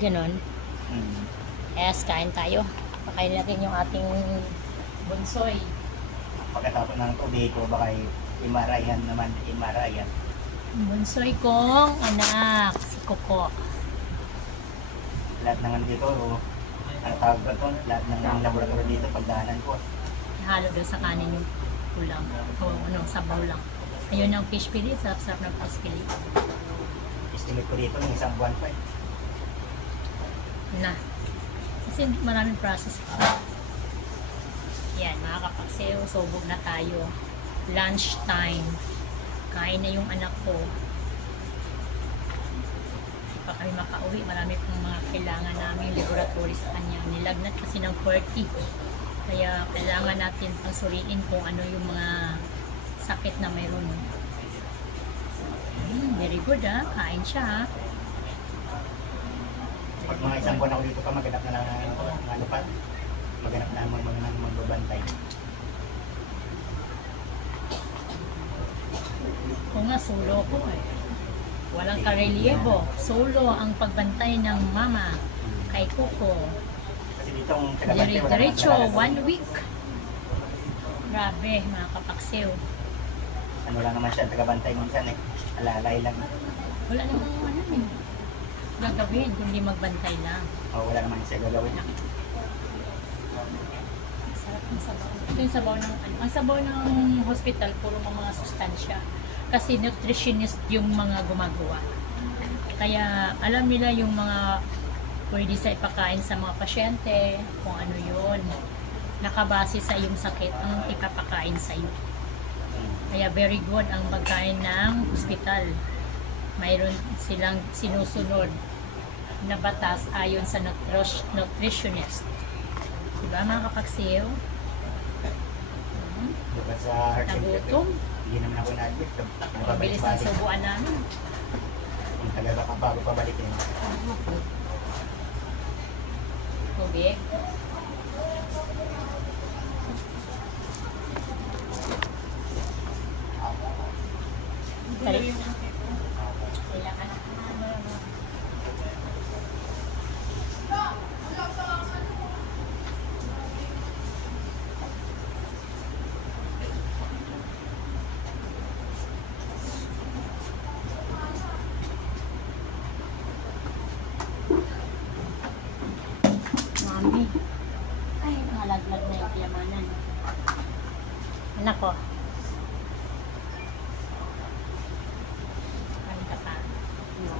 Ganon. Hmm. Yes, kain tayo. Pakain natin yung ating bunsoy. Pagkatapos ng tubig ko, baka imarayan naman, imarayan. Bunsoy kong anak, si Coco. Lahat ng dito, ano tawag ba ito? Lahat ng laboratory dito, pagdaanan ko. Halo daw sa kanin yung ulam. O ano, sabaw lang. Ayun ang fish fillet. Sarap-sarap ng fish fillet. Estimate ko dito ng isang buwan pa eh. Na. Kasi maraming process. Yan, mga kapaksew, subog na tayo. Lunch time. Kain na yung anak ko. Hindi pa kami makauwi. Marami pong mga kailangan namin laboratory sa kanya. Nilagnat kasi ng 40. Kaya kailangan natin pansuriin kung ano yung mga sakit na mayroon. Very good ha. Kain siya ha. Pag mga isang buwan ako dito ka, maganap na lang ng ano pa. Maganap na ng magbabantay. Kung nga, solo ko eh. Walang karelyebo. Solo ang pagbantay ng mama kay Coco. Kasi dito ang tagabantay, wala Diretso, naman 1 week. Grabe, mga kapaksew. ano lang naman siya, tagabantay minsan eh. Alalay lang. Wala namang ano eh. Gagawin, kundi magbantay lang. O wala naman siya gagawin. Sarap ng sabaw. Ito yung sabaw ng ano. Ang sabaw ng hospital, puro mga sustansya. Kasi nutritionist yung mga gumagawa. Kaya alam nila yung mga pwede sa ipakain sa mga pasyente, kung ano yun. Nakabase sa iyong sakit ang ipapakain sa iyo. Kaya very good ang pagkain ng hospital. Mayroon silang sinusunod na batas ayon sa nutritionist. Diba mga kapagsiw? Diba sa heart center, Nagutom. hindi naman ako na-admit. Ang bilis ng subuan namin. Kung talaga ka bago pabalikin. Tubig. Tarik. Kailangan na. Mami. Ay, nalaglag na yung kayamanan. Anak ko. Kain ka pa. No.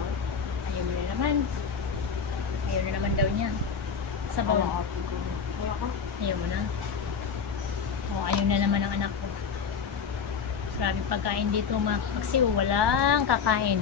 Ayaw mo na naman. Ayaw na naman daw niya. Sabaw. Ayaw mo na. O, ayaw na naman ang anak ko. Grabe pagkain dito mga kaksiw. Walang kakain.